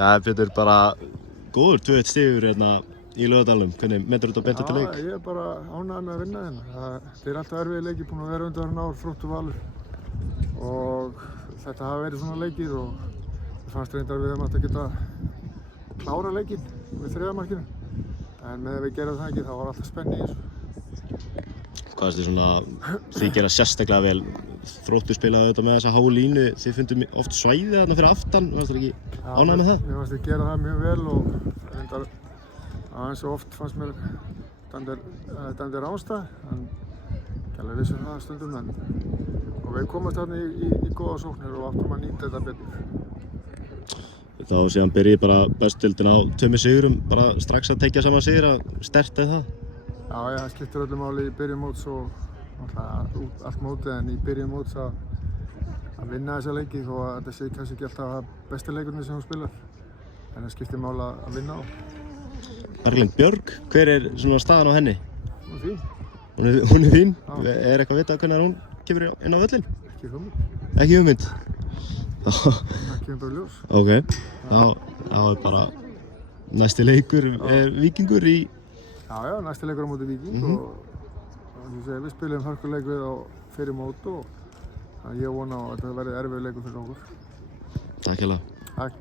Pétur, bara góður 2-1 sigur hérna í Laugardalnum. Hvernig metur þetta beint eftir leik? Já, ég er bara ánægður með að vinna hérna. Þetta er alltaf erfiðir leikir, búin að vera undanfarin ár, Þróttur Valur. Og þetta hafa verið svona leikir og ég fannst reyndar við að geta klára leikinn með 3. markinu. En með að við gerum það ekki, þá var alltaf spenni í þessu. Hvað finnst þið svona, þið gera sérstaklega vel? Þróttur spilaði auðvitað með þessa háu línu, þið fundum oft svæðið þarna fyrir aftan, fannst þér ekki ánægð með það? Mér fannst þið gera það mjög vel og reyndar aðeins og oft fannst mér dæmdir ástæð, en ekki alveg vissum það stundum, og við komast þarna í góða sóknir og áttum að nýta þetta betur. Þá síðan byrjið bara bestdeildin á 2 sigurum, bara strax að tekja saman sigur, að sterta það? Já, það skiptir öllu máli í byrjun móts og allt mótið, en í byrjun móts að vinna þessa leiki þó að þetta sé kannski ekki alltaf besti leikurinn sem hún spilar. En það skiptir máli að vinna á. Erlend Björg, hver er svona staðan á henni? Hún er fín. Hún er fín? Já. Er eitthvað að vita hvernig hún kemur inn á völlinn? Ekki hugmynd. Ekki hugmynd? Það kemur bara í ljós. Ok, þá er bara næsti leikur er Víkingur í... Já, næsti leikur á móti Víking og við spilum hörkuleik við á fyrir mót og ég vona að þetta verði erfiður leikur fyrir okkur. Takk hérlega. Takk.